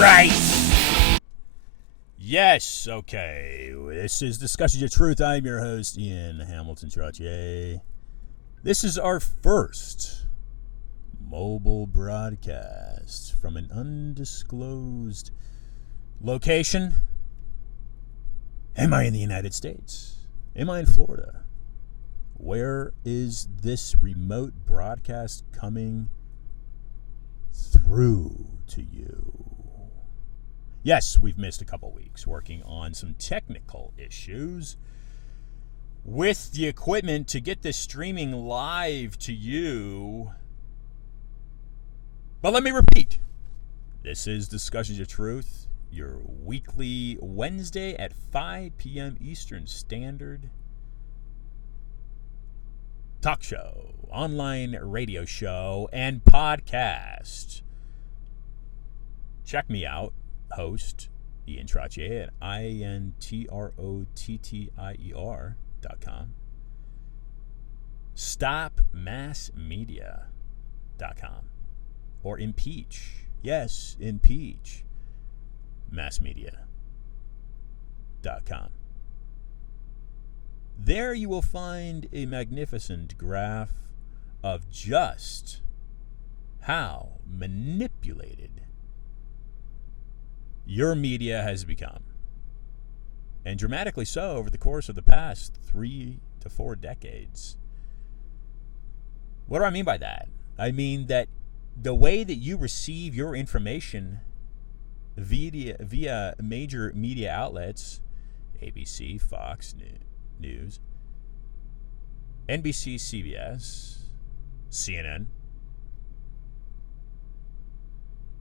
right. Yes, okay. This is Discussions of Truth. I'm your host, Ian Hamilton Trottier. This is our first mobile broadcast from an undisclosed location. Am I in the United States? Am I in Florida? Where is this remote broadcast coming through to you? Yes, we've missed a couple weeks working on some technical issues with the equipment to get this streaming live to you. But let me repeat. This is Discussions of Truth, your weekly Wednesday at 5 p.m. Eastern Standard talk show, online radio show, and podcast. Check me out, host Ian Trottier at INTROTTIER.com. StopMassMedia.com. Or impeach. Yes, impeach. Massmedia.com. There you will find a magnificent graph of just how manipulated your media has become. And dramatically so over the course of the past 3 to 4 decades. What do I mean by that? I mean that the way that you receive your information via major media outlets, ABC, Fox News, NBC, CBS, CNN,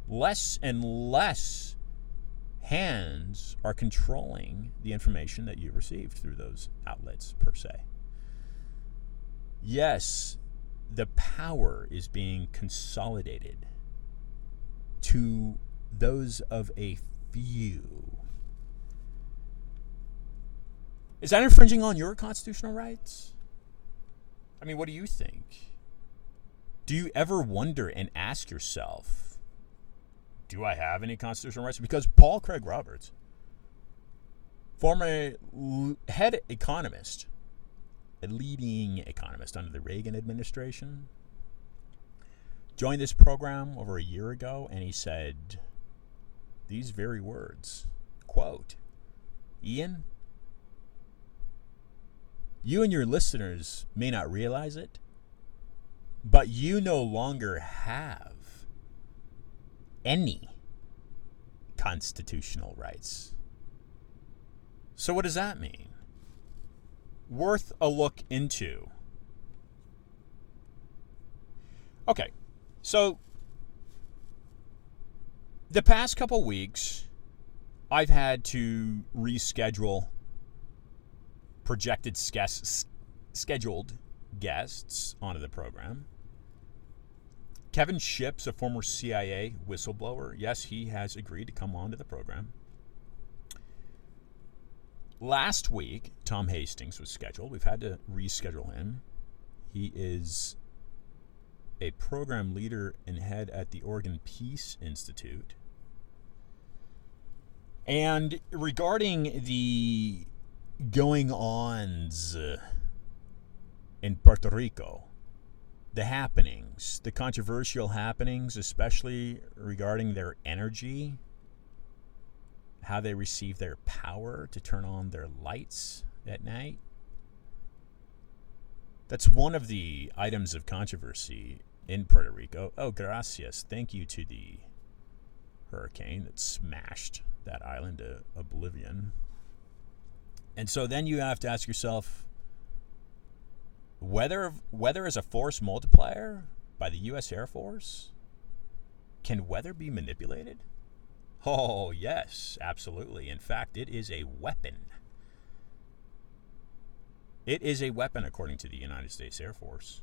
less and less hands are controlling the information that you received through those outlets per se. Yes, the power is being consolidated to those of a few. Is that infringing on your constitutional rights? I mean, what do you think? Do you ever wonder and ask yourself, do I have any constitutional rights? Because Paul Craig Roberts, former head economist, a leading economist under the Reagan administration, joined this program over a year ago, and he said these very words, quote, Ian, you and your listeners may not realize it, but you no longer have any constitutional rights. So what does that mean? Worth a look into. Okay, so the past couple weeks, I've had to reschedule projected scheduled guests onto the program. Kevin Ships, a former CIA whistleblower, yes, he has agreed to come onto the program. Last week, Tom Hastings was scheduled. We've had to reschedule him. He is a program leader and head at the Oregon Peace Institute. And regarding the going-ons in Puerto Rico, the happenings, the controversial happenings, especially regarding their energy, how they receive their power to turn on their lights at night. That's one of the items of controversy in Puerto Rico. Oh, gracias. Thank you to the hurricane that smashed that island to oblivion. And so then you have to ask yourself, weather as a force multiplier by the U.S. Air Force? Can weather be manipulated? Oh, yes, absolutely. In fact, it is a weapon. It is a weapon, according to the United States Air Force.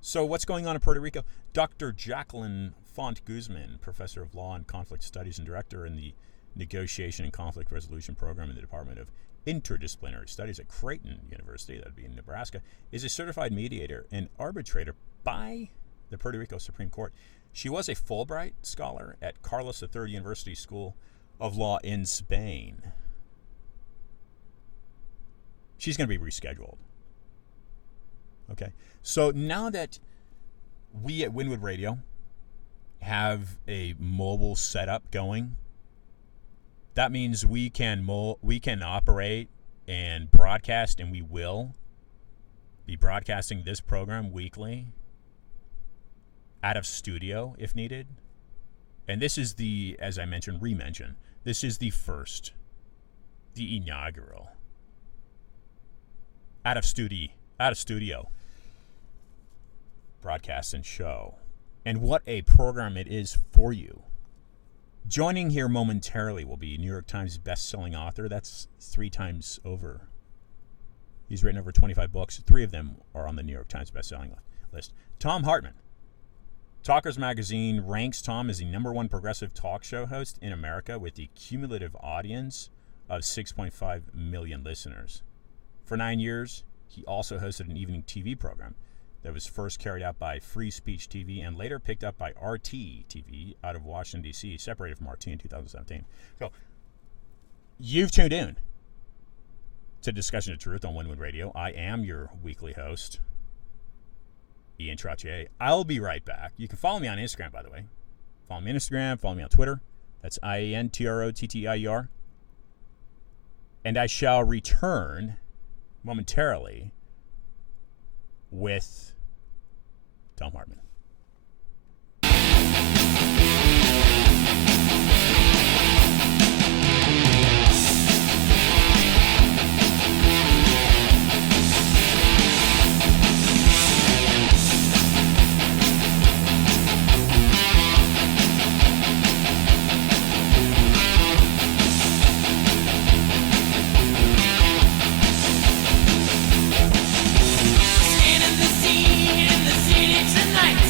So what's going on in Puerto Rico? Dr. Jacqueline Font Guzman, professor of law and conflict studies and director in the Negotiation and Conflict Resolution Program in the Department of Interdisciplinary Studies at Creighton University, that would be in Nebraska, is a certified mediator and arbitrator by the Puerto Rico Supreme Court. She was a Fulbright scholar at Carlos III University School of Law in Spain. She's going to be rescheduled. Okay. So now that we at Winwood Radio have a mobile setup going, that means we can operate and broadcast, and we will be broadcasting this program weekly out of studio if needed. And this is the, as I mentioned, this is the inaugural out of studio broadcast and show. And what a program it is for you. Joining here momentarily will be New York Times best-selling author. That's 3 times over. He's written over 25 books. 3 of them are on the New York Times best-selling list. Thom Hartmann. Talkers Magazine ranks Thom as the #1 progressive talk show host in America with a cumulative audience of 6.5 million listeners. For 9 years, he also hosted an evening TV program that was first carried out by Free Speech TV and later picked up by RT TV out of Washington, D.C., separated from RT in 2017. So, you've tuned in to Discussion of Truth on Winwood Radio. I am your weekly host, Ian Trottier. I'll be right back. You can follow me on Instagram, by the way. Follow me on Instagram. Follow me on Twitter. That's IANTROTTIER. And I shall return momentarily with Thom Hartmann. In the city tonight.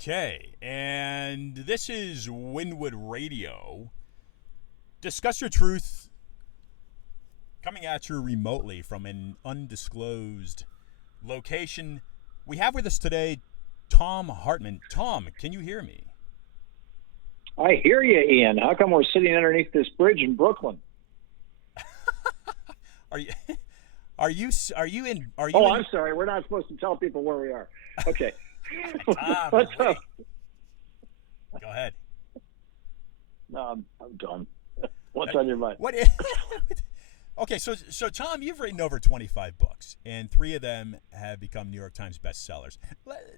Okay, and this is Winwood Radio. Discuss Your Truth, coming at you remotely from an undisclosed location. We have with us today Thom Hartmann. Thom, can you hear me? I hear you, Ian. How come we're sitting underneath this bridge in Brooklyn? Are you in? I'm sorry. We're not supposed to tell people where we are. Okay. Thom, What's up? Go ahead. No, I'm done. What's on your mind? Okay, so Thom, you've written over 25 books, and 3 of them have become New York Times bestsellers.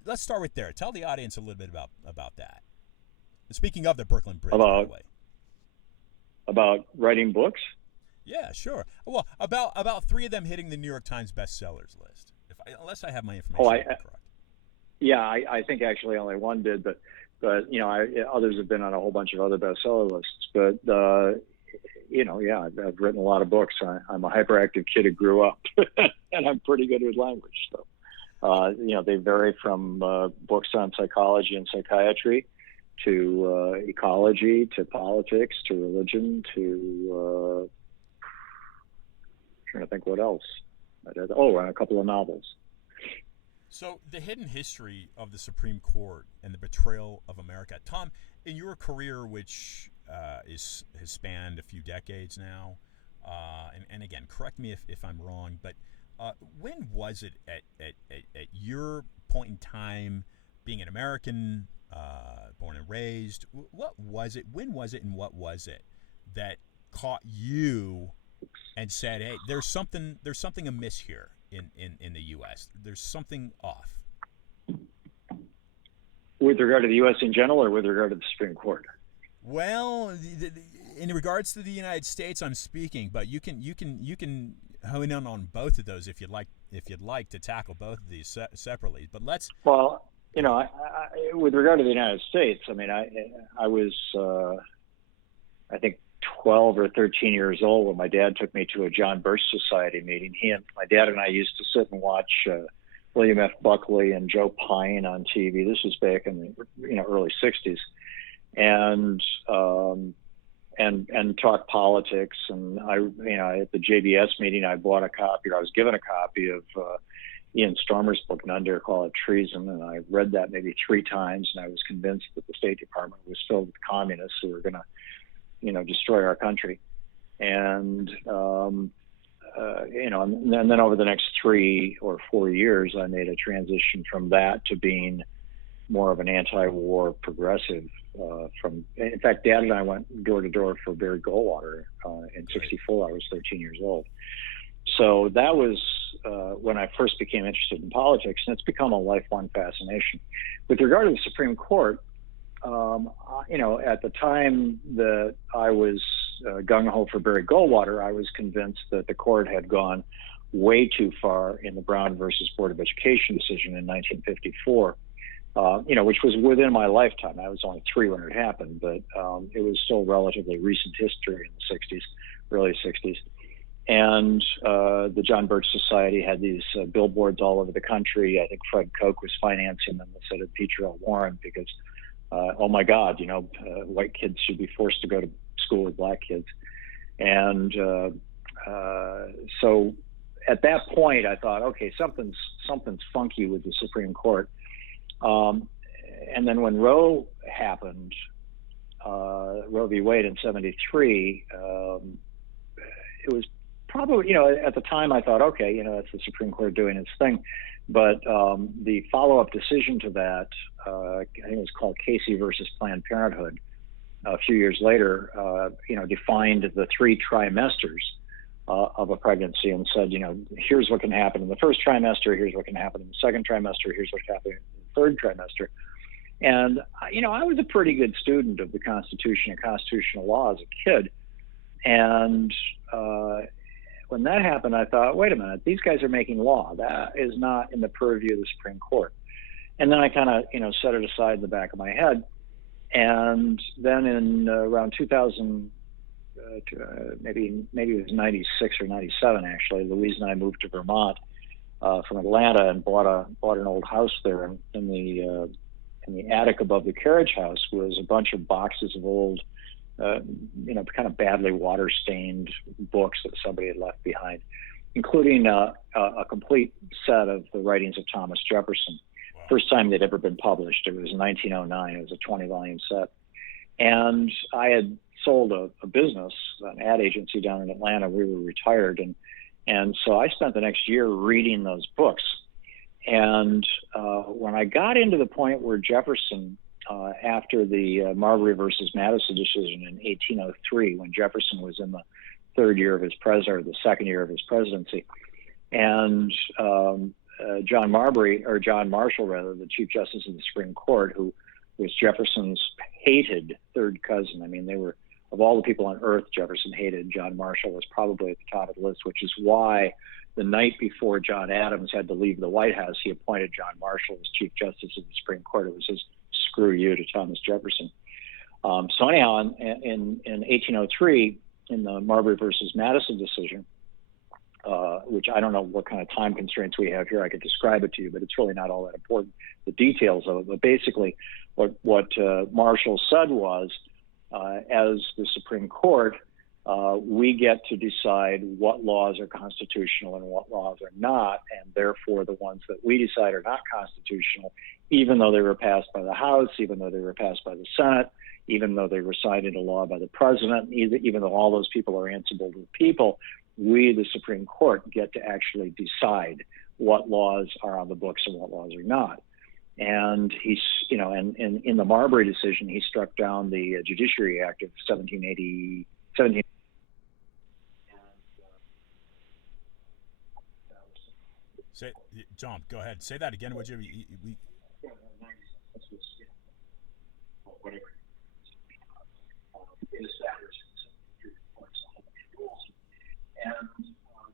Let's start with there. Tell the audience a little bit about that. Speaking of the Brooklyn Bridge, by the way. About writing books? Yeah, sure. Well, about 3 of them hitting the New York Times bestsellers list, unless I have my information correct. Yeah, I think actually only one did, but others have been on a whole bunch of other bestseller lists. But I've written a lot of books. I'm a hyperactive kid who grew up, and I'm pretty good with language. So, they vary from books on psychology and psychiatry to ecology, to politics, to religion, to trying to think what else. And a couple of novels. So the hidden history of the Supreme Court and the betrayal of America. Thom, in your career, which has spanned a few decades now, and again, correct me if I'm wrong, but when was it at your point in time, being an American, born and raised, what was it, when was it, and what was it that caught you and said, hey, there's something amiss here in the U.S. There's something off? With regard to the U.S. in general, or with regard to the Supreme Court? Well, in regards to the United States, I'm speaking, but you can hone in on both of those if you'd like to tackle both of these separately. But let's. Well, I, with regard to the United States, I mean, I was I think 12 or 13 years old when my dad took me to a John Birch Society meeting. My dad and I used to sit and watch William F. Buckley and Joe Pine on TV. This was back in the early 60s, and talk politics. And at the JBS meeting, I bought a copy, or I was given a copy of Ian Stormer's book, None Dare Call It Treason, and I read that maybe 3 times, and I was convinced that the State Department was filled with communists who were going to destroy our country. And and then over the next 3 or 4 years, I made a transition from that to being more of an anti-war progressive. In fact, Dad and I went door to door for Barry Goldwater in '64. I was 13 years old. So that was when I first became interested in politics, and it's become a lifelong fascination. With regard to the Supreme Court, at the time that I was gung-ho for Barry Goldwater, I was convinced that the court had gone way too far in the Brown versus Board of Education decision in 1954, which was within my lifetime. I was only 3 when it happened, but it was still relatively recent history in the 60s, early 60s. And the John Birch Society had these billboards all over the country. I think Fred Koch was financing them that said impeach Earl Warren because oh my God, white kids should be forced to go to school with black kids. And so at that point, I thought, okay, something's funky with the Supreme Court. And then when Roe happened, Roe v. Wade in '73, it was probably, at the time I thought, okay, that's the Supreme Court doing its thing. But the follow-up decision to that, I think it was called Casey versus Planned Parenthood, a few years later, defined the 3 trimesters of a pregnancy and said, here's what can happen in the first trimester, here's what can happen in the second trimester, here's what can happen in the third trimester. And, I was a pretty good student of the Constitution and constitutional law as a kid. And when that happened, I thought, wait a minute, these guys are making law. That is not in the purview of the Supreme Court. And then I kind of, set it aside in the back of my head. And then in around 2000, maybe it was 96 or 97, actually, Louise and I moved to Vermont from Atlanta and bought an old house there in the in the attic above the carriage house was a bunch of boxes of old, kind of badly water-stained books that somebody had left behind, including a complete set of the writings of Thomas Jefferson. Wow. First time they'd ever been published. It was in 1909. It was a 20-volume set. And I had sold a business, an ad agency down in Atlanta. We were retired. And so I spent the next year reading those books. And when I got into the point where Jefferson, after the Marbury versus Madison decision in 1803, when Jefferson was in the third year of his the second year of his presidency, and John Marshall, the Chief Justice of the Supreme Court, who was Jefferson's hated third cousin. I mean, they were, of all the people on earth, Jefferson hated. John Marshall was probably at the top of the list, which is why the night before John Adams had to leave the White House, he appointed John Marshall as Chief Justice of the Supreme Court. It was his screw you to Thomas Jefferson. So anyhow, in 1803, in the Marbury versus Madison decision, which I don't know what kind of time constraints we have here, I could describe it to you, but it's really not all that important, the details of it. But basically, what Marshall said was, as the Supreme Court, we get to decide what laws are constitutional and what laws are not, and therefore the ones that we decide are not constitutional, even though they were passed by the House, even though they were passed by the Senate, even though they were signed into law by the President, even though all those people are answerable to the people, we, the Supreme Court, get to actually decide what laws are on the books and what laws are not. And and in the Marbury decision, he struck down the Judiciary Act of 1780. Say, John, go ahead. Say that again. Whatever. And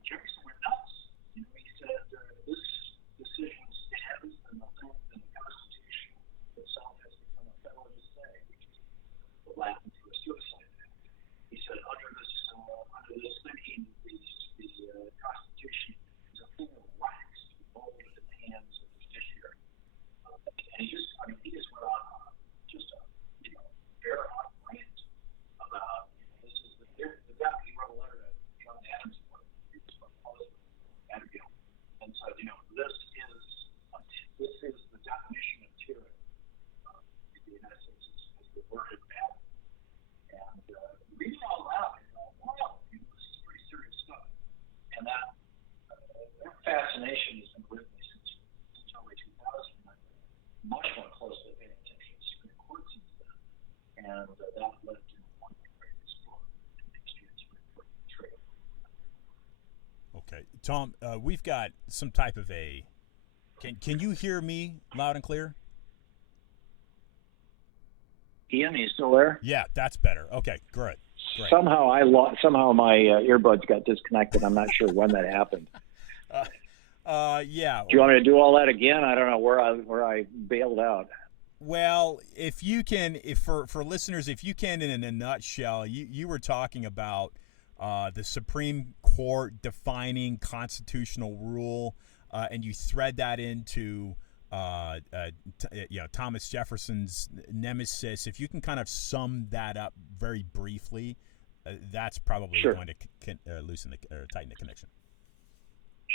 Jefferson went nuts. He said, this decision stands, and the Constitution itself has become a federalist thing, which is the Latin for a suicide act. He said, under this thinking, the Constitution is a thing of wax molded in the hands of the judiciary. And he just went on just a very hot rant about this is the deputy wrote a letter to John Adams, Abigail, and said, this is the definition of tyranny. In the United States is the word of bad. And reading all that, wow, this is pretty serious stuff. And that fascination has been with me since early 2000. I'm much more closely paying attention to the Supreme Court since then. And that led to one of the greatest books in the history of the Supreme Court, Betrayal. Okay, Tom, we've got some type of a. Can you hear me loud and clear? Ian, are you still there? Yeah, that's better. Okay, great. Somehow my earbuds got disconnected. I'm not sure when that happened. Yeah. Do you want me to do all that again? I don't know where I bailed out. Well, if you can, for listeners, if you can, in a nutshell, you were talking about the Supreme Court defining constitutional rule, and you thread that into Thomas Jefferson's nemesis. If you can kind of sum that up very briefly, that's probably sure. going to tighten the connection.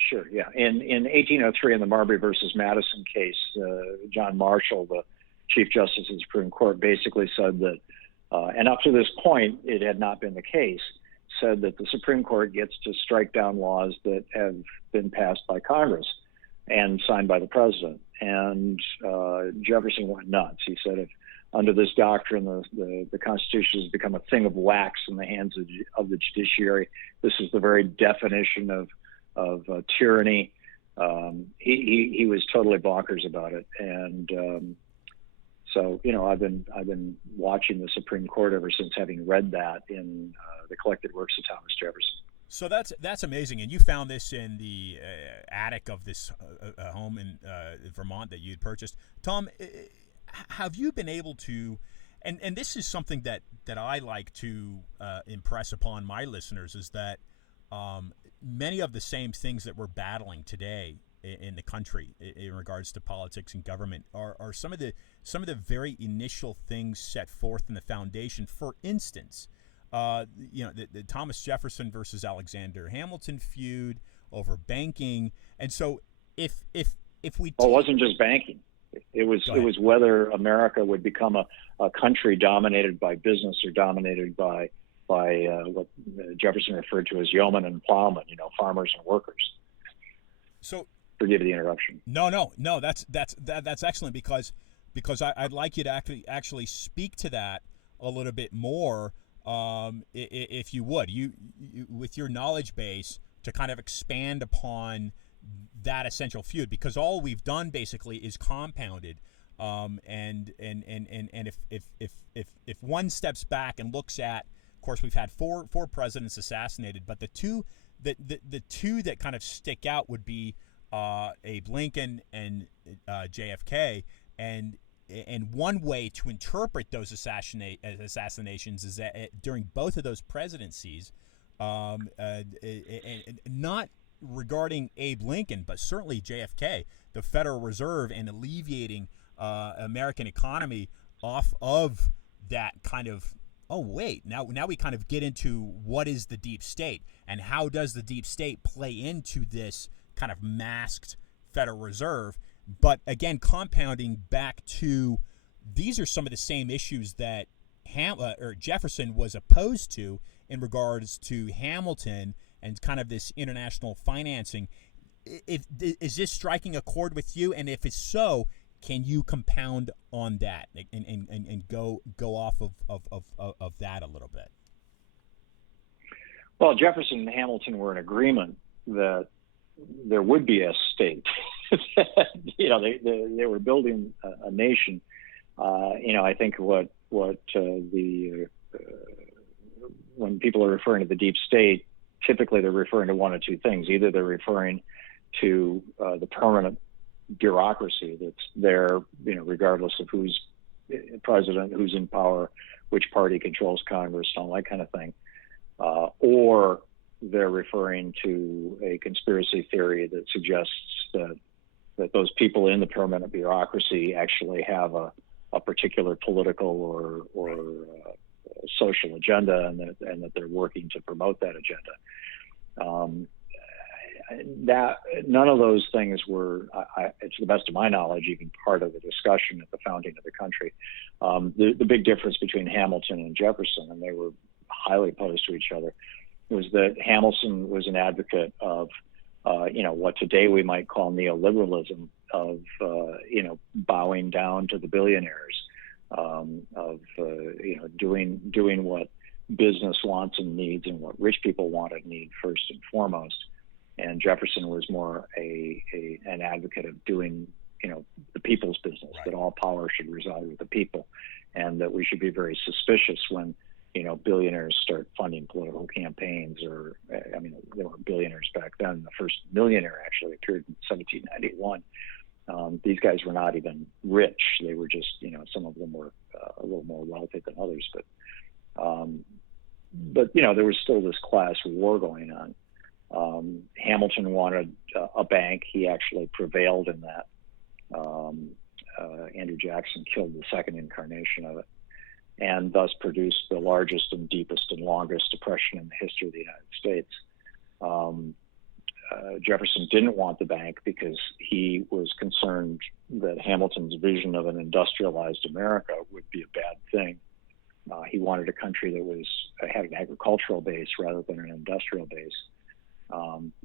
Sure. Yeah. In 1803, in the Marbury versus Madison case, John Marshall, the Chief Justice of the Supreme Court, basically said that, and up to this point, it had not been the case, said that the Supreme Court gets to strike down laws that have been passed by Congress and signed by the President. And Jefferson went nuts. He said, if under this doctrine, the Constitution has become a thing of wax in the hands of the judiciary. This is the very definition of tyranny. He was totally bonkers about it. And so, I've been watching the Supreme Court ever since, having read that in the collected works of Thomas Jefferson. So that's amazing. And you found this in the attic of this home in Vermont that you had purchased. Tom, have you been able to, and this is something that I like to impress upon my listeners, is that many of the same things that we're battling today in the country in regards to politics and government are some of the very initial things set forth in the foundation. For instance, the Thomas Jefferson versus Alexander Hamilton feud over banking, and so if we well, it wasn't just banking. It was whether America would become a country dominated by business or dominated by what Jefferson referred to as yeomen and plowmen, farmers and workers. So, forgive the interruption. No. That's excellent because I'd like you to actually speak to that a little bit more, if you would, you with your knowledge base, to kind of expand upon that essential feud, because all we've done basically is compounded. And if one steps back and looks at, of course, we've had four presidents assassinated, but the two that kind of stick out would be Abe Lincoln and JFK, and one way to interpret those assassinations is that during both of those presidencies, and not regarding Abe Lincoln, but certainly JFK, the Federal Reserve and alleviating American economy off of that kind of, now we kind of get into what is the deep state and how does the deep state play into this kind of masked Federal Reserve. But again, compounding back to, these are some of the same issues that Jefferson was opposed to in regards to Hamilton and kind of this international financing. Is this striking a chord with you? And if it's so, can you compound on that and go off of that a little bit? Well, Jefferson and Hamilton were in agreement that there would be a state. They were building a nation. I think when people are referring to the deep state, typically they're referring to one of two things. Either they're referring to the permanent bureaucracy that's there, regardless of who's president, who's in power, which party controls Congress, all that kind of thing, or they're referring to a conspiracy theory that suggests that those people in the permanent bureaucracy actually have a particular political or social agenda, and that they're working to promote that agenda. That none of those things were, to the best of my knowledge, even part of the discussion at the founding of the country. The big difference between Hamilton and Jefferson, and they were highly opposed to each other, was that Hamilton was an advocate of what today we might call neoliberalism, of bowing down to the billionaires, of doing what business wants and needs and what rich people want and need first and foremost. And Jefferson was more an advocate of doing the people's business, right, that all power should reside with the people, and that we should be very suspicious when billionaires start funding political campaigns. Or there were billionaires back then. The first millionaire actually appeared in 1791. These guys were not even rich. They were just, some of them were a little more wealthy than others. But there was still this class war going on. Hamilton wanted a bank. He actually prevailed in that. Andrew Jackson killed the second incarnation of it, and thus produced the largest and deepest and longest depression in the history of the United States. Jefferson didn't want the bank because he was concerned that Hamilton's vision of an industrialized America would be a bad thing. He wanted a country that had an agricultural base rather than an industrial base.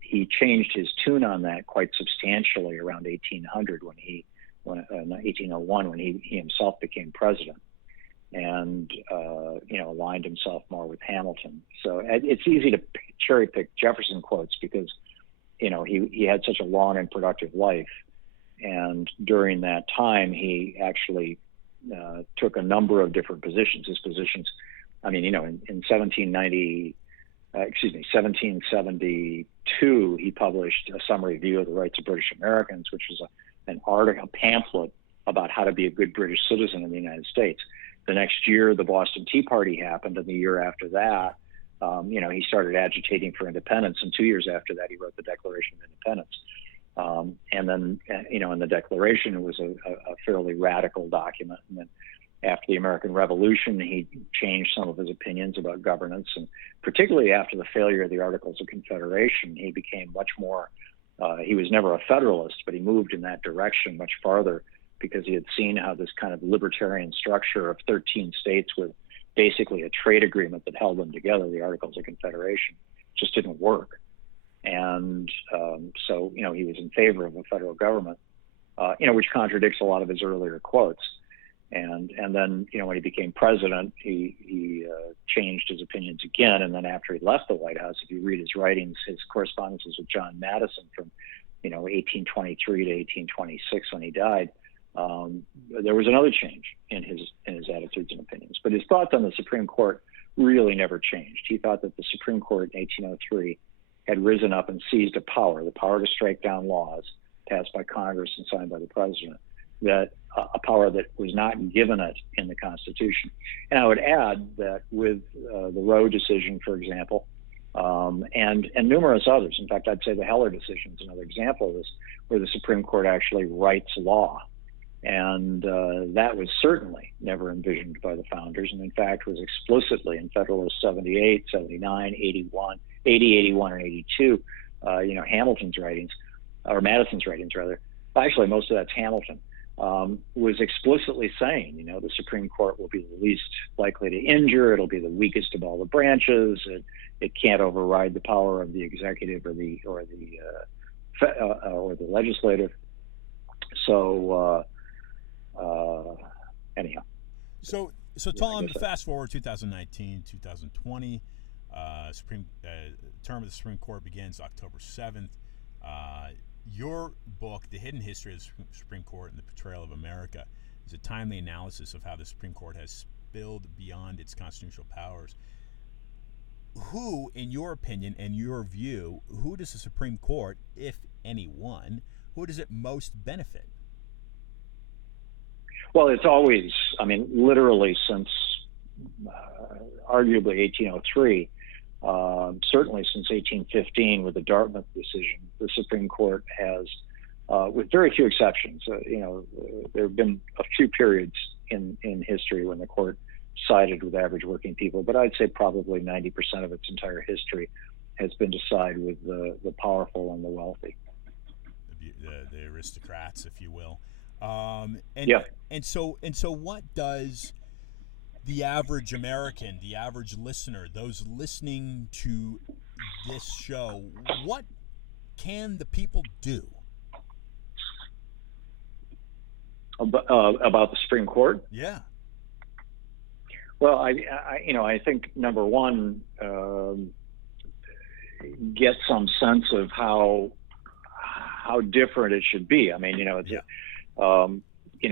He changed his tune on that quite substantially around 1800 1801 when he himself became president, and aligned himself more with Hamilton. So it's easy to cherry pick Jefferson quotes because he had such a long and productive life, and during that time he actually took a number of different positions. His positions, in 1772, he published a summary view of the rights of British Americans, which was an article, a pamphlet about how to be a good British citizen in the United States. The next year, the Boston Tea Party happened, and the year after that, he started agitating for independence. And 2 years after that, he wrote the Declaration of Independence. And then, in the Declaration, it was a fairly radical document. And then after the American Revolution, he changed some of his opinions about governance. And particularly after the failure of the Articles of Confederation, he became much more, he was never a Federalist, but he moved in that direction much farther because he had seen how this kind of libertarian structure of 13 states with basically a trade agreement that held them together, the Articles of Confederation, just didn't work. And so, he was in favor of a federal government, which contradicts a lot of his earlier quotes. And then, when he became president, he changed his opinions again. And then after he left the White House, if you read his writings, his correspondences with John Madison from, 1823 to 1826 when he died, there was another change in his attitudes and opinions. But his thoughts on the Supreme Court really never changed. He thought that the Supreme Court in 1803 had risen up and seized the power to strike down laws passed by Congress and signed by the president, that a power that was not given it in the Constitution. And I would add that with the Roe decision, for example, and numerous others, in fact, I'd say the Heller decision is another example of this, where the Supreme Court actually writes law. And that was certainly never envisioned by the founders, and in fact was explicitly in Federalist 78, 79, 81, 80, 81, and 82, Hamilton's writings, or Madison's writings rather, actually most of that's Hamilton, was explicitly saying, the Supreme Court will be the least likely to injure, it'll be the weakest of all the branches, it can't override the power of the executive or the legislative. So anyhow. So Thom, fast forward 2019, 2020, term of the Supreme Court begins October 7th. Your book, The Hidden History of the Supreme Court and the Betrayal of America, is a timely analysis of how the Supreme Court has spilled beyond its constitutional powers. Who, in your opinion and your view, who does the Supreme Court, if anyone, who does it most benefit? Well, it's always, literally since arguably 1803, certainly since 1815 with the Dartmouth decision, the Supreme Court has, with very few exceptions, there have been a few periods in history when the court sided with average working people, but I'd say probably 90% of its entire history has been to side with the powerful and the wealthy. The aristocrats, if you will. And so what does the average American, the average listener, those listening to this show, what can the people do? About the Supreme Court? Yeah. Well, I think number one, get some sense of how different it should be.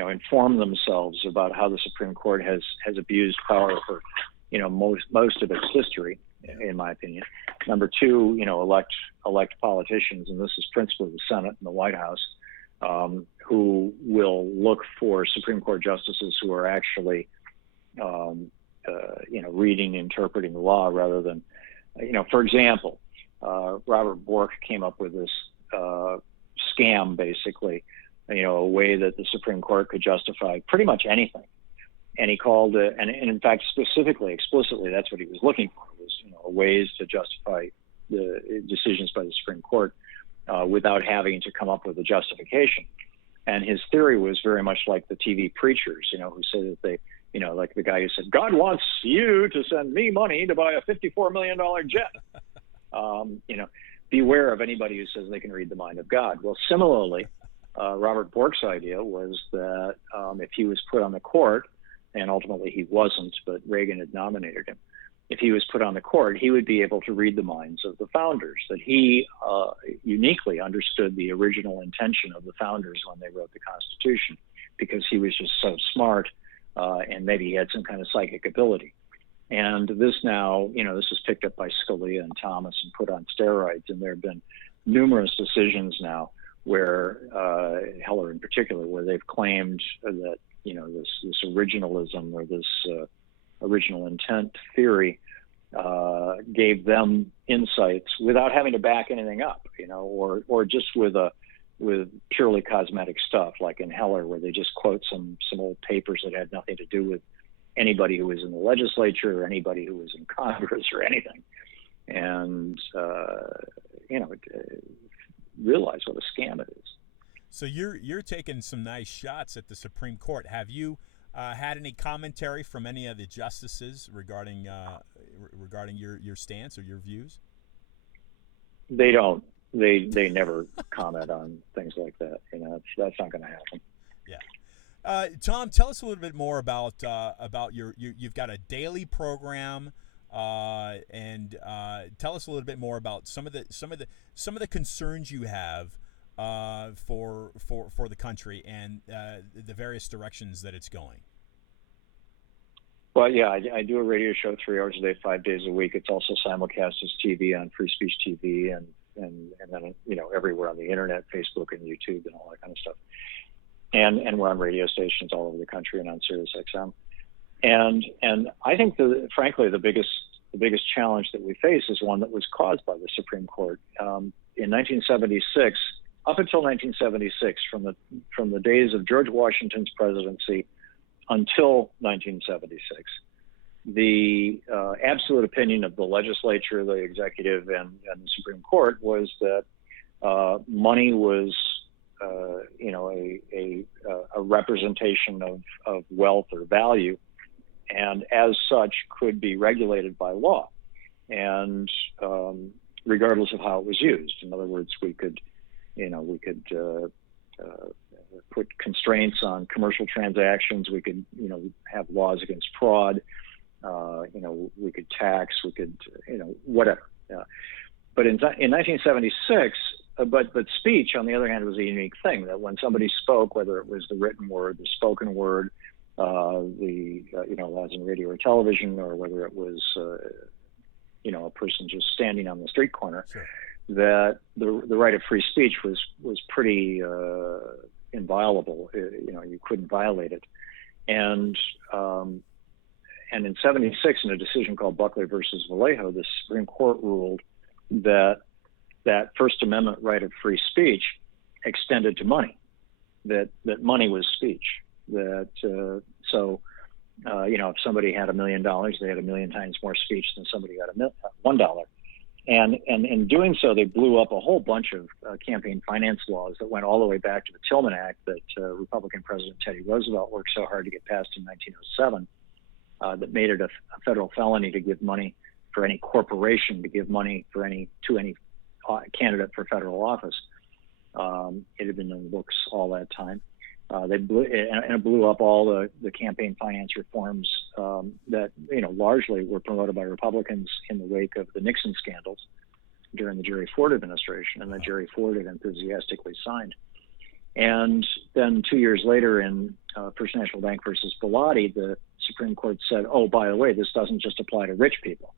Inform themselves about how the Supreme Court has abused power for, most of its history, in my opinion. Number two, elect politicians, and this is principally the Senate and the White House, who will look for Supreme Court justices who are actually, reading and interpreting the law rather than, for example, Robert Bork came up with this scam, basically, a way that the Supreme Court could justify pretty much anything. And he called it, and in fact, specifically, explicitly, that's what he was looking for, was, ways to justify the decisions by the Supreme Court without having to come up with a justification. And his theory was very much like the TV preachers, who say that they, like the guy who said, God wants you to send me money to buy a $54 million jet. Beware of anybody who says they can read the mind of God. Well, similarly, Robert Bork's idea was that if he was put on the court, and ultimately he wasn't, but Reagan had nominated him, if he was put on the court, he would be able to read the minds of the founders, that he uniquely understood the original intention of the founders when they wrote the Constitution, because he was just so smart and maybe he had some kind of psychic ability. And this now, this is picked up by Scalia and Thomas and put on steroids, and there have been numerous decisions now where, Heller in particular, where they've claimed that, this originalism or this original intent theory gave them insights without having to back anything up, or just with a with purely cosmetic stuff, like in Heller, where they just quote some old papers that had nothing to do with anybody who was in the legislature or anybody who was in Congress or anything. And, realize what a scam it is. So you're taking some nice shots at the Supreme Court. Have you had any commentary from any of the justices regarding your stance or your views? They don't. They never comment on things like that. That's not going to happen. Yeah. Thom, tell us a little bit more about you've got a daily program, and tell us a little bit more about some of the concerns you have for the country and the various directions that it's going. Well, yeah, I do a radio show 3 hours a day, 5 days a week. It's also simulcast as TV on Free Speech TV and then everywhere on the internet, Facebook and YouTube and all that kind of stuff. And we're on radio stations all over the country and on Sirius XM. And I think frankly the biggest challenge that we face is one that was caused by the Supreme Court in 1976. Up until 1976, from the days of George Washington's presidency until 1976, the absolute opinion of the legislature, the executive, and the Supreme Court was that money was, a representation of wealth or value, and as such could be regulated by law, and regardless of how it was used. In other words, we could put constraints on commercial transactions. We could, have laws against fraud. We could tax. We could, whatever. But in 1976, but speech, on the other hand, was a unique thing. That when somebody spoke, whether it was the written word, the spoken word, laws in radio or television, or whether it was, a person just standing on the street corner, sure, that the right of free speech was pretty inviolable. You couldn't violate it. And in 76, in a decision called Buckley versus Vallejo, the Supreme Court ruled that First Amendment right of free speech extended to money, that money was speech. That if somebody had $1 million, they had 1 million times more speech than somebody who had $1. And in doing so, they blew up a whole bunch of campaign finance laws that went all the way back to the Tillman Act that Republican President Teddy Roosevelt worked so hard to get passed in 1907, that made it a federal felony to give money for any corporation, to give money to any candidate for federal office. It had been in the books all that time. It blew up all the campaign finance reforms that largely were promoted by Republicans in the wake of the Nixon scandals during the Jerry Ford administration, and that Jerry Ford had enthusiastically signed. And then 2 years later, in First National Bank versus Bellotti, the Supreme Court said, "Oh, by the way, this doesn't just apply to rich people;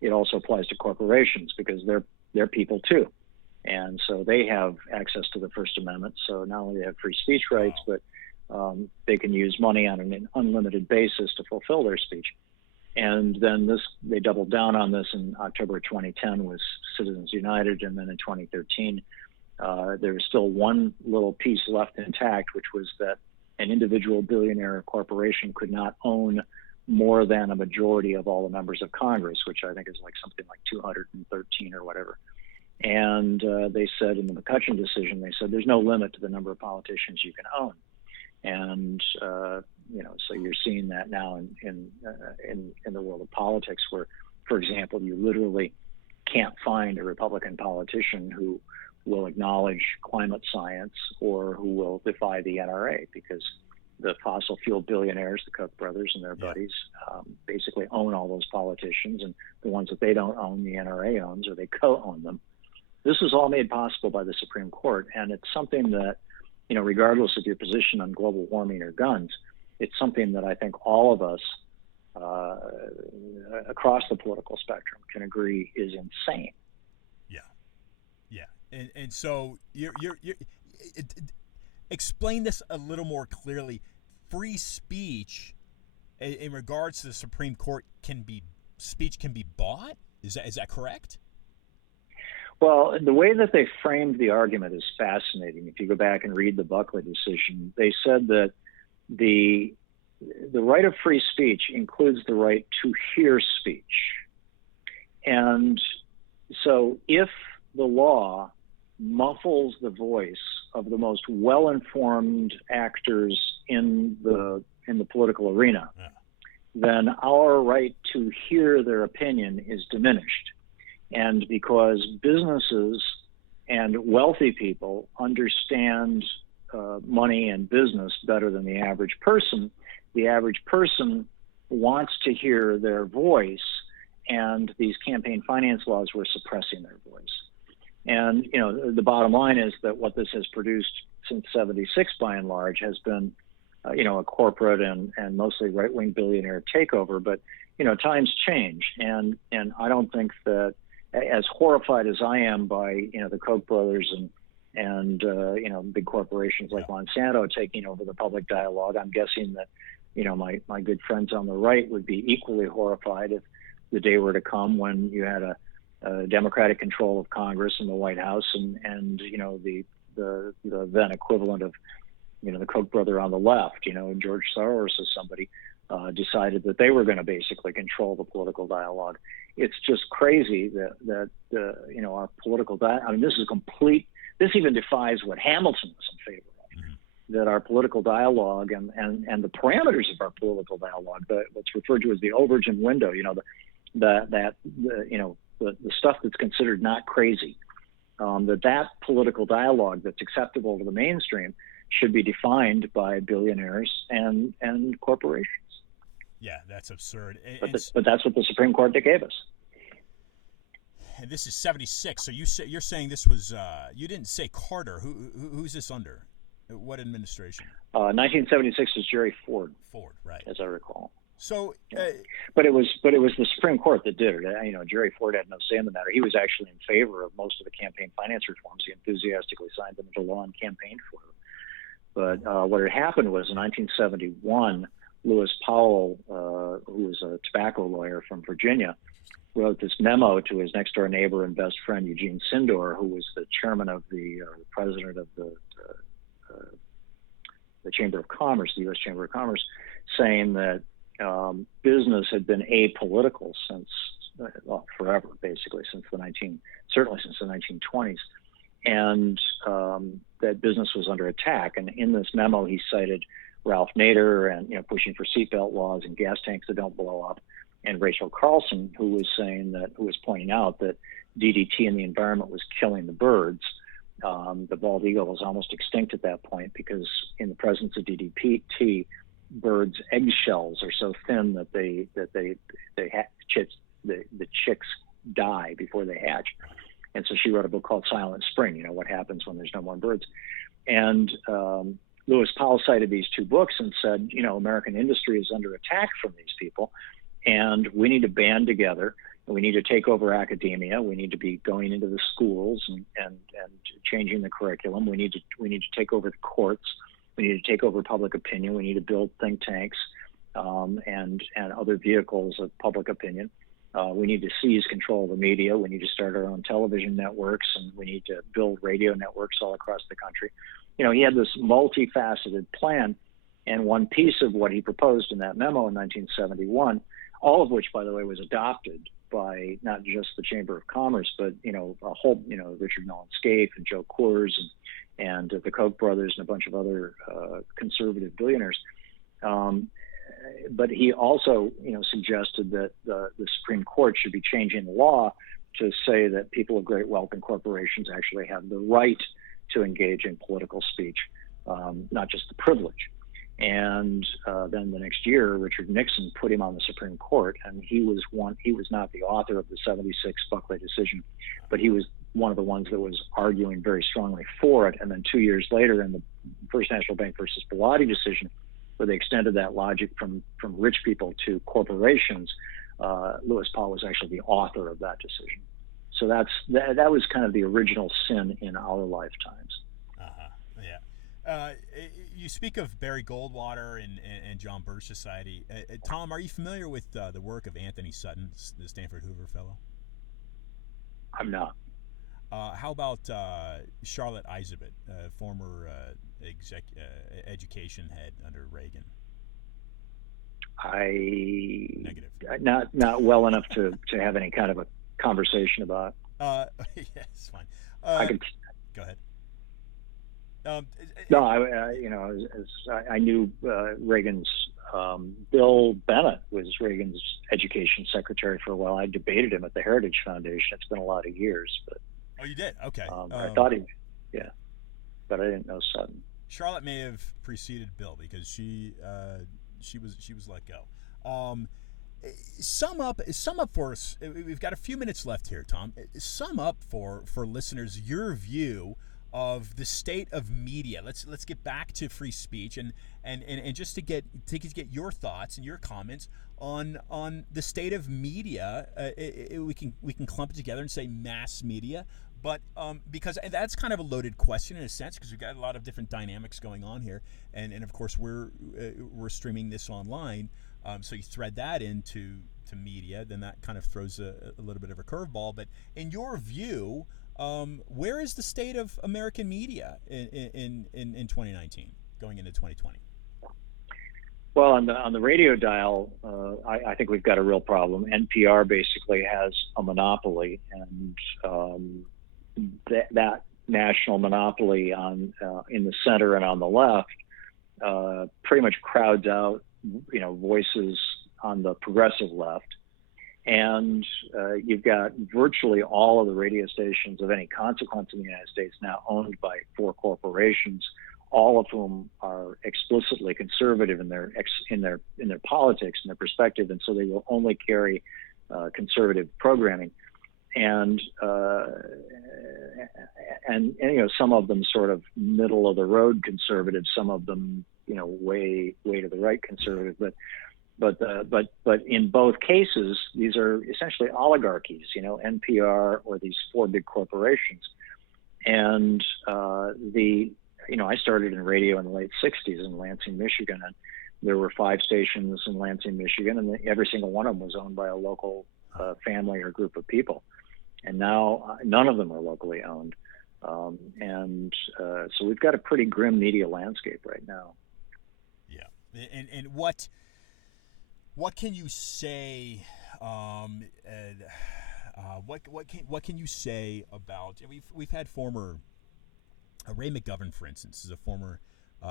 it also applies to corporations because they're people too." And so they have access to the First Amendment. So not only they have free speech rights, but they can use money on an unlimited basis to fulfill their speech. And then they doubled down on this in October 2010 with Citizens United, and then in 2013 there was still one little piece left intact, which was that an individual billionaire or corporation could not own more than a majority of all the members of Congress, which I think is like something like 213 or whatever. And they said in the McCutcheon decision, they said there's no limit to the number of politicians you can own. And so you're seeing that now in the world of politics, where, for example, you literally can't find a Republican politician who will acknowledge climate science or who will defy the NRA, because the fossil fuel billionaires, the Koch brothers and their buddies, basically own all those politicians, and the ones that they don't own, the NRA owns, or they co-own them. This was all made possible by the Supreme Court, and it's something that, regardless of your position on global warming or guns, it's something that I think all of us across the political spectrum can agree is insane. Yeah. And so you're explain this a little more clearly. Free speech, in regards to the Supreme Court, speech can be bought. Is that correct? Well, the way that they framed the argument is fascinating. If you go back and read the Buckley decision, they said that the right of free speech includes the right to hear speech. And so if the law muffles the voice of the most well-informed actors in the political arena, then our right to hear their opinion is diminished. And because businesses and wealthy people understand money and business better than the average person wants to hear their voice, and these campaign finance laws were suppressing their voice. And, the bottom line is that what this has produced since '76, by and large, has been, a corporate and mostly right-wing billionaire takeover. But, times change. And I don't think that, as horrified as I am by, the Koch brothers and big corporations like Monsanto taking over the public dialogue, I'm guessing that, my good friends on the right would be equally horrified if the day were to come when you had a Democratic control of Congress and the White House, and the then equivalent of the Koch brother on the left, George Soros or somebody, decided that they were going to basically control the political dialogue. It's just crazy that our political this is complete. This even defies what Hamilton was in favor of. Mm-hmm. That our political dialogue and the parameters of our political dialogue, what's referred to as the Overton window, the stuff that's considered not crazy, that political dialogue that's acceptable to the mainstream should be defined by billionaires and corporations. Yeah, that's absurd. But that's what the Supreme Court gave us. And this is '76. So you're saying this was you didn't say Carter. Who's this under? What administration? 1976 was Jerry Ford. Ford, right? As I recall. So, but it was the Supreme Court that did it. Jerry Ford had no say in the matter. He was actually in favor of most of the campaign finance reforms. He enthusiastically signed them into law and campaigned for them. But what had happened was in 1971, Lewis Powell, who was a tobacco lawyer from Virginia, wrote this memo to his next door neighbor and best friend, Eugene Sindor, who was the chairman of the president of the Chamber of Commerce, the U.S. Chamber of Commerce, saying that business had been apolitical since forever, basically, certainly since the 1920s, and that business was under attack. And in this memo, he cited Ralph Nader and pushing for seatbelt laws and gas tanks that don't blow up, and Rachel Carlson, who was pointing out that DDT in the environment was killing the birds. The bald eagle was almost extinct at that point because in the presence of DDT, birds' eggshells are so thin that the chicks die before they hatch. And so she wrote a book called Silent Spring, what happens when there's no more birds. And Lewis Powell cited these two books and said, American industry is under attack from these people, and we need to band together. We need to take over academia. We need to be going into the schools and changing the curriculum. We need to take over the courts. We need to take over public opinion. We need to build think tanks and other vehicles of public opinion. We need to seize control of the media. We need to start our own television networks, and we need to build radio networks all across the country. He had this multifaceted plan, and one piece of what he proposed in that memo in 1971, all of which, by the way, was adopted by not just the Chamber of Commerce, but a whole, Richard Mellon Scaife and Joe Coors and the Koch brothers and a bunch of other conservative billionaires. But he also, suggested that the Supreme Court should be changing the law to say that people of great wealth and corporations actually have the right to engage in political speech, not just the privilege. And then the next year, Richard Nixon put him on the Supreme Court, and he was not the author of the '76 Buckley decision, but he was one of the ones that was arguing very strongly for it. And then 2 years later, in the First National Bank versus Bilotti decision, where they extended that logic from rich people to corporations, Lewis Powell was actually the author of that decision. So that was kind of the original sin in our lifetimes. Yeah. You speak of Barry Goldwater and John Birch Society. Thom, are you familiar with the work of Anthony Sutton, the Stanford Hoover Fellow? I'm not. How about Charlotte Iserbyt, former education head under Reagan? Negative. Not well enough to have any kind of a conversation about. Yeah, it's fine. I could go ahead. No, I knew Reagan's. Bill Bennett was Reagan's education secretary for a while. I debated him at the Heritage Foundation. It's been a lot of years, but. Oh, you did? Okay. I thought but I didn't know Sutton. Charlotte may have preceded Bill because she was let go. Sum up for us. We've got a few minutes left here, Thom. Sum up for listeners your view of the state of media. Let's get back to free speech and just to get your thoughts and your comments on the state of media. We can clump it together and say mass media, but because that's kind of a loaded question in a sense because we've got a lot of different dynamics going on here, and of course we're streaming this online, so you thread that into media, then that kind of throws a little bit of a curveball. But in your view, where is the state of American media in 2019, going into 2020? Well, on the radio dial, I think we've got a real problem. NPR basically has a monopoly, and that national monopoly in the center and on the left pretty much crowds out, voices on the progressive left. And you've got virtually all of the radio stations of any consequence in the United States now owned by 4 corporations, all of whom are explicitly conservative in their politics and their perspective, and so they will only carry conservative programming. And some of them sort of middle of the road conservative, some of them way to the right conservative, but in both cases, these are essentially oligarchies, NPR or these 4 big corporations. And I started in radio in the late 60s in Lansing, Michigan, and there were 5 stations in Lansing, Michigan, and every single one of them was owned by a local family or group of people. And now none of them are locally owned. So we've got a pretty grim media landscape right now. Yeah. And what can you say? What can you say about? We've had former Ray McGovern, for instance, is a former.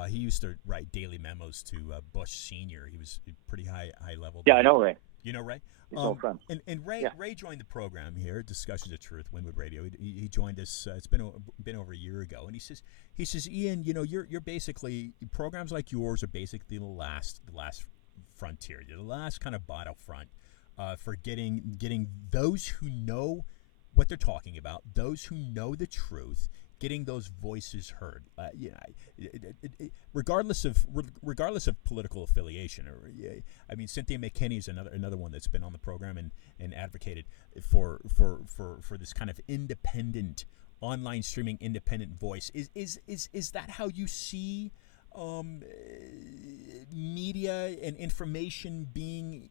He used to write daily memos to Bush Senior. He was pretty high level. Yeah, I know Ray. You know Ray? He's old friend. And Ray, yeah. Ray joined the program here, Discussions of Truth, Wynwood Radio. He joined us. It's been over a year ago, and he says, Ian, you're basically, programs like yours are basically the last frontier. You're the last kind of battlefront for getting those who know what they're talking about, those who know the truth, getting those voices heard. Regardless of political affiliation. Cynthia McKinney is another one that's been on the program and advocated for this kind of independent online streaming, independent voice. Is that how you see media and information being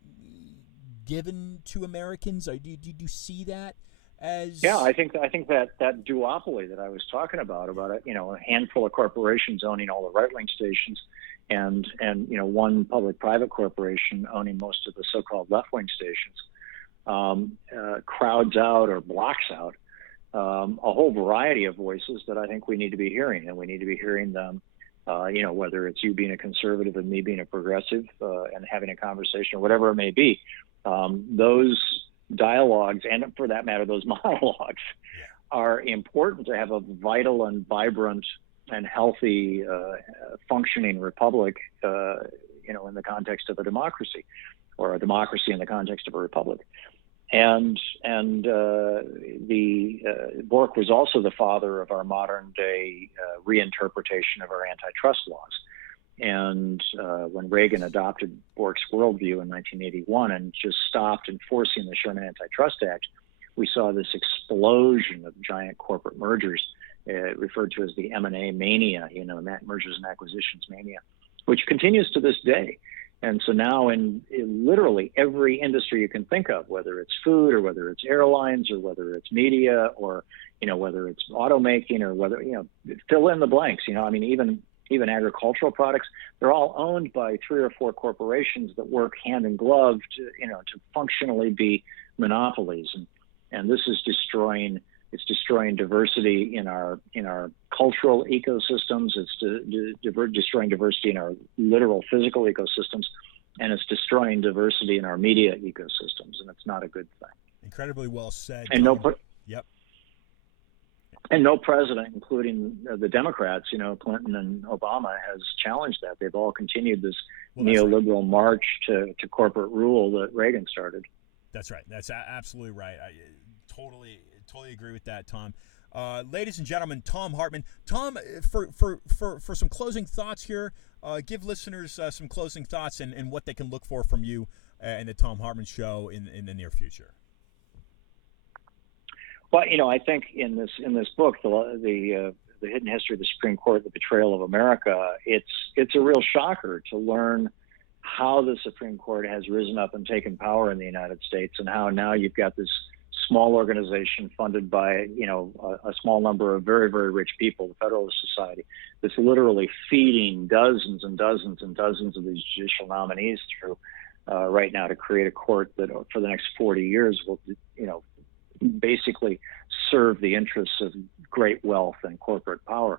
given to Americans? Do you see that as? Yeah, I think that duopoly that I was talking about a handful of corporations owning all the right-wing stations, and one public-private corporation owning most of the so-called left-wing stations, crowds out or blocks out a whole variety of voices that I think we need to be hearing, and we need to be hearing them. Whether it's you being a conservative and me being a progressive, and having a conversation or whatever it may be, those dialogues, and for that matter, those monologues, are important to have a vital and vibrant and healthy, functioning republic, in the context of a democracy, or a democracy in the context of a republic. And Bork was also the father of our modern day reinterpretation of our antitrust laws. And when Reagan adopted Bork's worldview in 1981 and just stopped enforcing the Sherman Antitrust Act, we saw this explosion of giant corporate mergers, referred to as the M&A mania, mergers and acquisitions mania, which continues to this day. And so now in literally every industry you can think of, whether it's food or whether it's airlines or whether it's media or, whether it's automaking or whether, fill in the blanks. I mean, even agricultural products, they're all owned by 3 or 4 corporations that work hand in glove to functionally be monopolies. And this is destroying diversity in our cultural ecosystems. It's destroying diversity in our literal physical ecosystems, and it's destroying diversity in our media ecosystems, and it's not a good thing. Incredibly well said. And Yep. And no president, including the Democrats, Clinton and Obama, has challenged that. They've all continued this neoliberal march to corporate rule that Reagan started. That's right. That's absolutely right. I totally agree with that, Tom. Ladies and gentlemen, Thom Hartmann. Tom, for some closing thoughts here, give listeners some closing thoughts and what they can look for from you and the Thom Hartmann Show in the near future. Well, I think in this book, the Hidden History of the Supreme Court, The Betrayal of America, it's a real shocker to learn how the Supreme Court has risen up and taken power in the United States, and how now you've got this small organization funded by a small number of very, very rich people, the Federalist Society, that's literally feeding dozens and dozens and dozens of these judicial nominees through right now to create a court that for the next 40 years will basically serve the interests of great wealth and corporate power.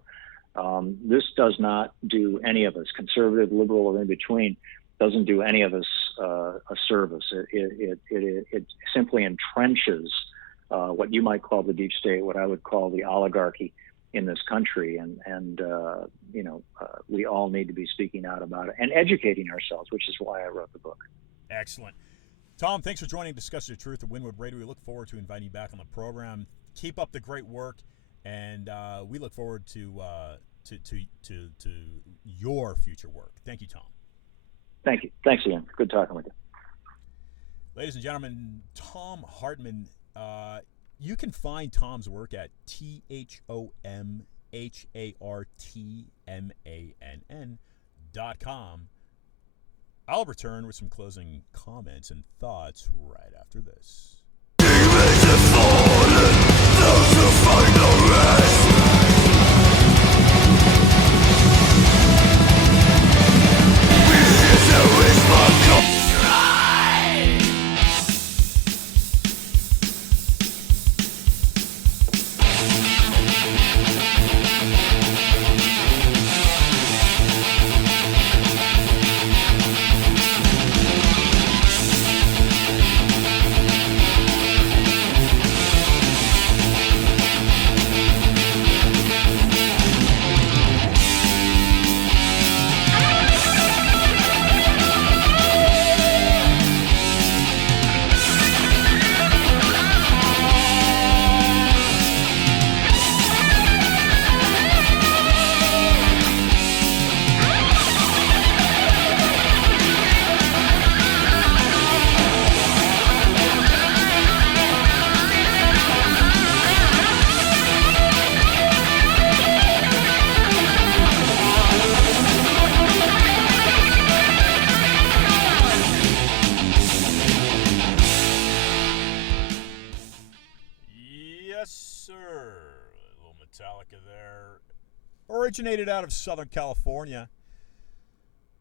This does not do any of us, conservative, liberal, or in between, doesn't do any of us a service. It simply entrenches what you might call the deep state, what I would call the oligarchy in this country, and we all need to be speaking out about it and educating ourselves, which is why I wrote the book. Excellent. Tom, thanks for joining Discuss the Truth at Wynwood Radio. We look forward to inviting you back on the program. Keep up the great work, and we look forward to your future work. Thank you, Tom. Thank you. Thanks, Ian. Good talking with you. Ladies and gentlemen, Thom Hartmann. You can find Tom's work at THOMHARTMANN.com. I'll return with some closing comments and thoughts right after this. Demons have fallen, those who find no rest. Originated out of Southern California,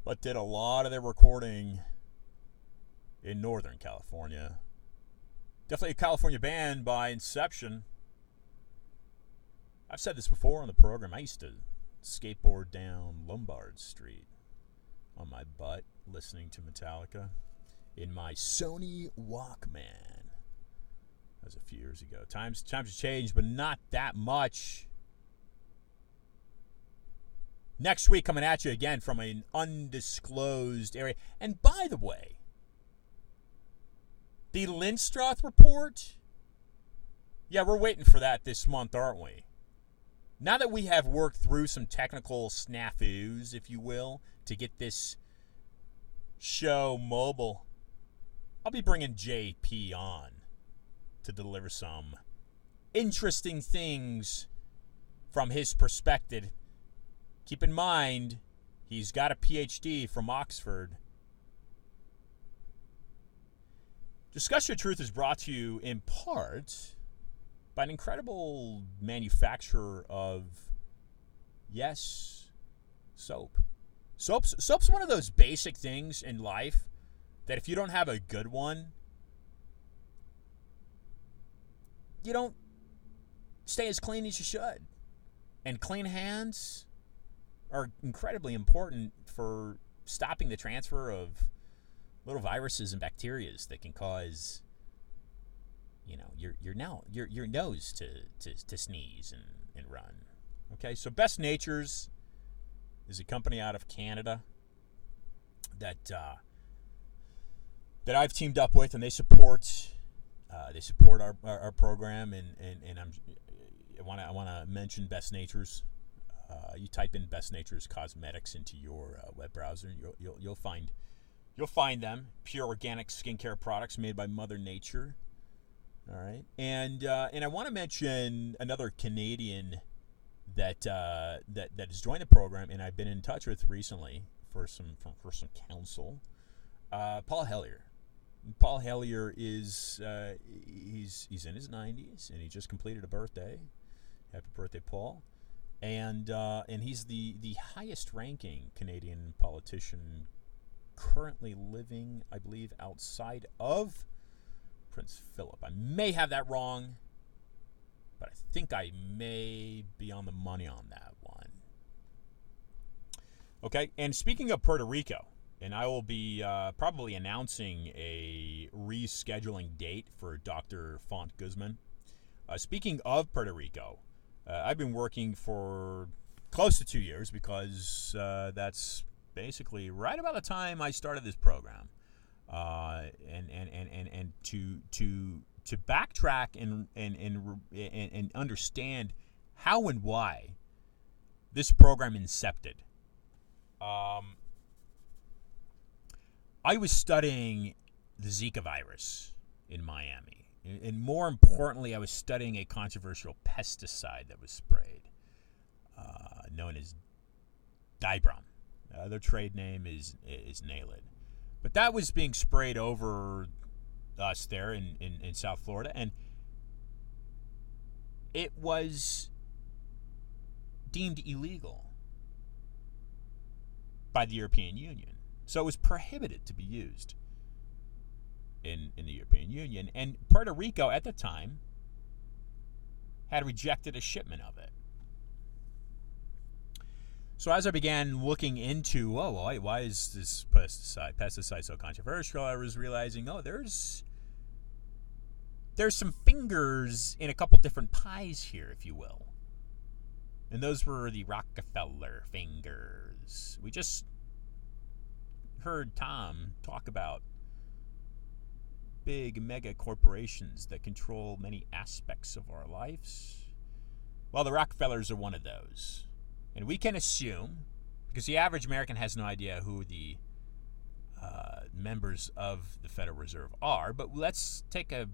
but did a lot of their recording in Northern California. Definitely a California band by inception. I've said this before on the program. I used to skateboard down Lombard Street on my butt listening to Metallica in my Sony Walkman. That was a few years ago. Times have changed, but not that much. Next week, coming at you again from an undisclosed area. And by the way, the Lindstroth report, yeah, we're waiting for that this month, aren't we? Now that we have worked through some technical snafus, if you will, to get this show mobile, I'll be bringing JP on to deliver some interesting things from his perspective. Keep in mind, he's got a PhD from Oxford. Discuss Your Truth is brought to you in part by an incredible manufacturer of, yes, soap. Soap's one of those basic things in life that if you don't have a good one, you don't stay as clean as you should. And clean hands are incredibly important for stopping the transfer of little viruses and bacteria that can cause, your nose to sneeze and run. Okay, so Best Natures is a company out of Canada that I've teamed up with, and they support our program, and I want to mention Best Natures. You type in Best Natures Cosmetics into your web browser, you'll find them. Pure organic skincare products made by Mother Nature. All right, and I want to mention another Canadian that has joined the program, and I've been in touch with recently for some counsel. Paul Hellier. Paul Hellier is he's in his 90s, and he just completed a birthday. Happy birthday, Paul! And he's the highest ranking Canadian politician currently living, I believe, outside of Prince Philip. I may have that wrong, but I think I may be on the money on that one. Okay, and speaking of Puerto Rico, and I will be probably announcing a rescheduling date for Dr. Font Guzman. Speaking of Puerto Rico, I've been working for close to 2 years because that's basically right about the time I started this program. And to backtrack and understand how and why this program incepted. I was studying the Zika virus in Miami. And more importantly, I was studying a controversial pesticide that was sprayed, known as Dibrom. Their trade name is Nailed. But that was being sprayed over us there in South Florida, and it was deemed illegal by the European Union. So it was prohibited to be used in the European Union. And Puerto Rico at the time had rejected a shipment of it. So as I began looking into, why is this pesticide so controversial, I was realizing, there's some fingers in a couple different pies here, if you will. And those were the Rockefeller fingers. We just heard Tom talk about big mega corporations that control many aspects of our lives. Well, the Rockefellers are one of those. And we can assume, because the average American has no idea who the members of the Federal Reserve are, but let's take a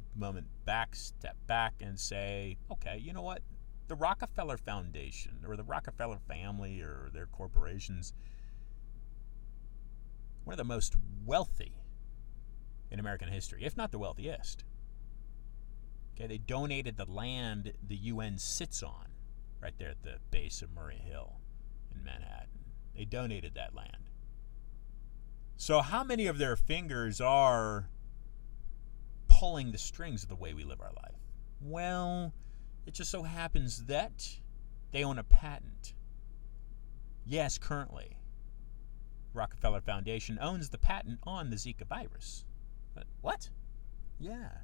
step back and say, okay, you know what? The Rockefeller Foundation or the Rockefeller family or their corporations, one of the most wealthy in American history, if not the wealthiest. Okay, they donated the land the UN sits on right there at the base of Murray Hill in Manhattan. They donated that land. So how many of their fingers are pulling the strings of the way we live our life? Well, it just so happens that they own a patent. Yes, currently, Rockefeller Foundation owns the patent on the Zika virus. But what? Yeah.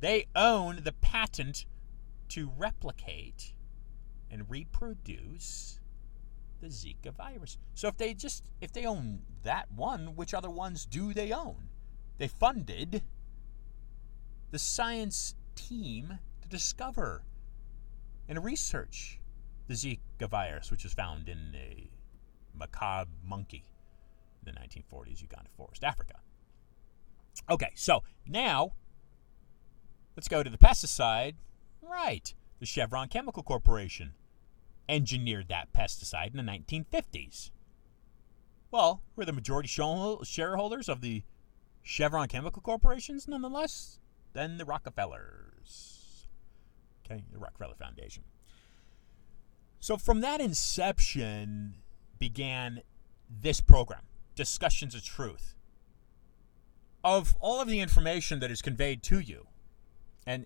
They own the patent to replicate and reproduce the Zika virus. So if they own that one, which other ones do they own? They funded the science team to discover and research the Zika virus, which was found in a macaque monkey in the 1940s, Uganda forest, Africa. Okay, so now let's go to the pesticide. Right. The Chevron Chemical Corporation engineered that pesticide in the 1950s. Well, we're the majority shareholders of the Chevron Chemical Corporations, nonetheless, than the Rockefellers. Okay, the Rockefeller Foundation. So from that inception began this program, Discussions of Truth, of all of the information that is conveyed to you. And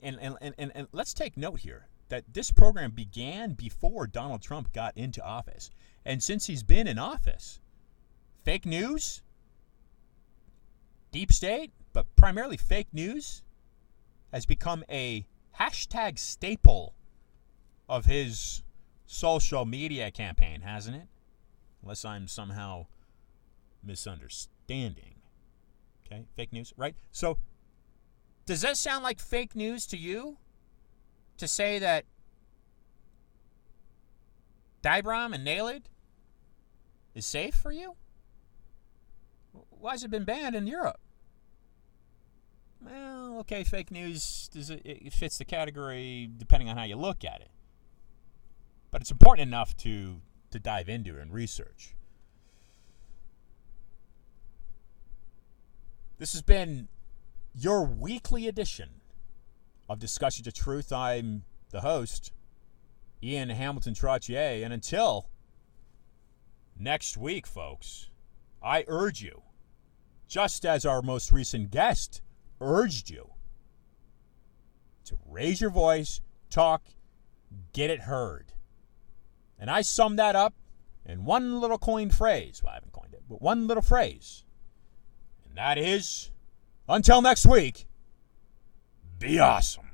let's take note here that this program began before Donald Trump got into office. And since he's been in office, fake news, deep state, but primarily fake news, has become a hashtag staple of his social media campaign, hasn't it? Unless I'm somehow misunderstanding. Okay, fake news, right? So, does that sound like fake news to you? To say that Dibram and Nailed is safe for you? Why has it been banned in Europe? Well, okay, fake news, it fits the category depending on how you look at it. But it's important enough to dive into and research. This has been your weekly edition of Discussions of Truth. I'm the host, Ian Hamilton Trottier, and until next week, folks, I urge you, just as our most recent guest urged you, to raise your voice, talk, get it heard. And I sum that up in one little coined phrase. Well, I haven't coined it, but one little phrase. And that is, until next week, be awesome.